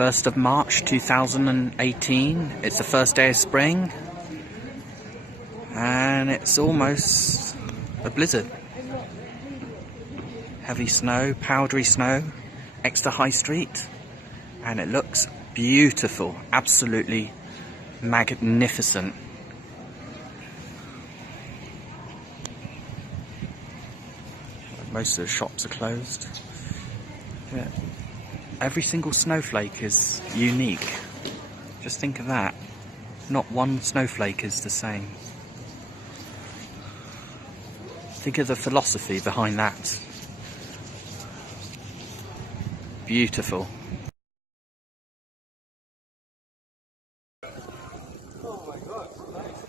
1st of March 2018. It's the first day of spring and it's almost a blizzard. Heavy snow, powdery snow, Exeter High Street, and it looks beautiful, absolutely magnificent. Most of the shops are closed. Yeah. Every single snowflake is unique. Just think of that. Not one snowflake is the same. Think of the philosophy behind that. Beautiful. Oh my God, so nice.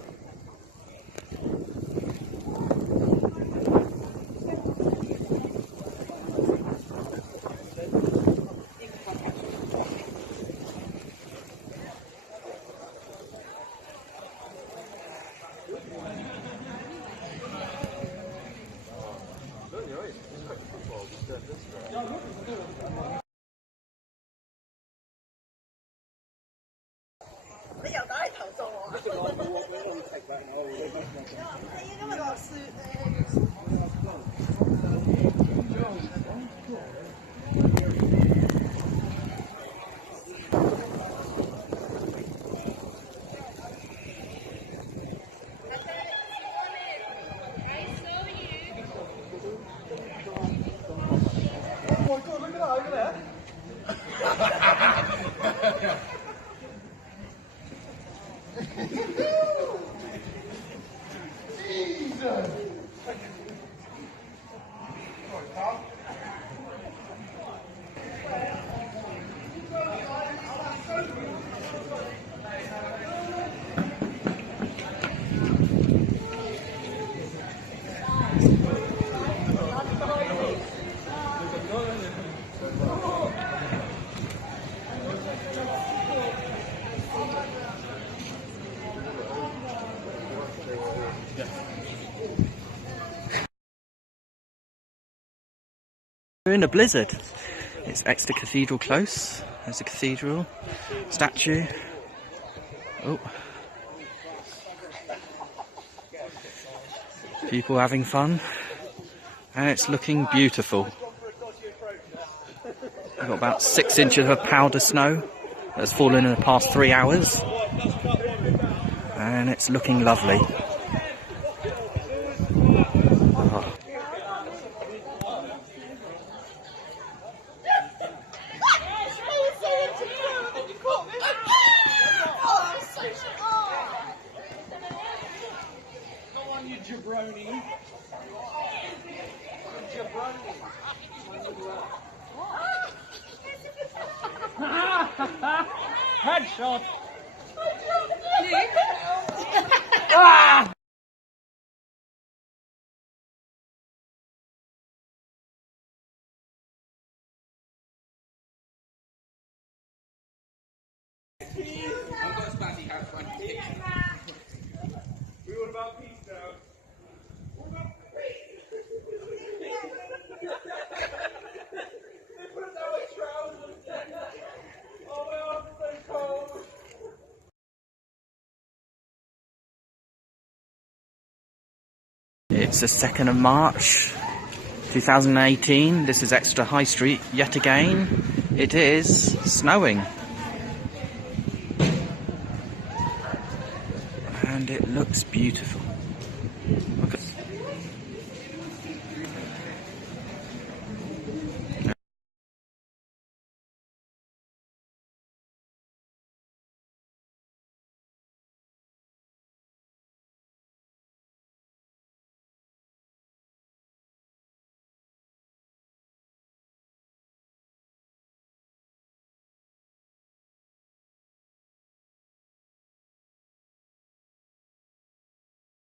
We're in a blizzard. It's Exeter Cathedral Close. There's a cathedral statue. Oh, people having fun, and it's looking beautiful. We've got about 6 inches of powder snow that's fallen in the past 3 hours, and it's looking lovely. Oh. Jabroni. Headshot. Ah! I've got a spicy house right here. We want about peace now. It's the 2nd of March 2018. This is Exeter High Street yet again. It is snowing. And it looks beautiful.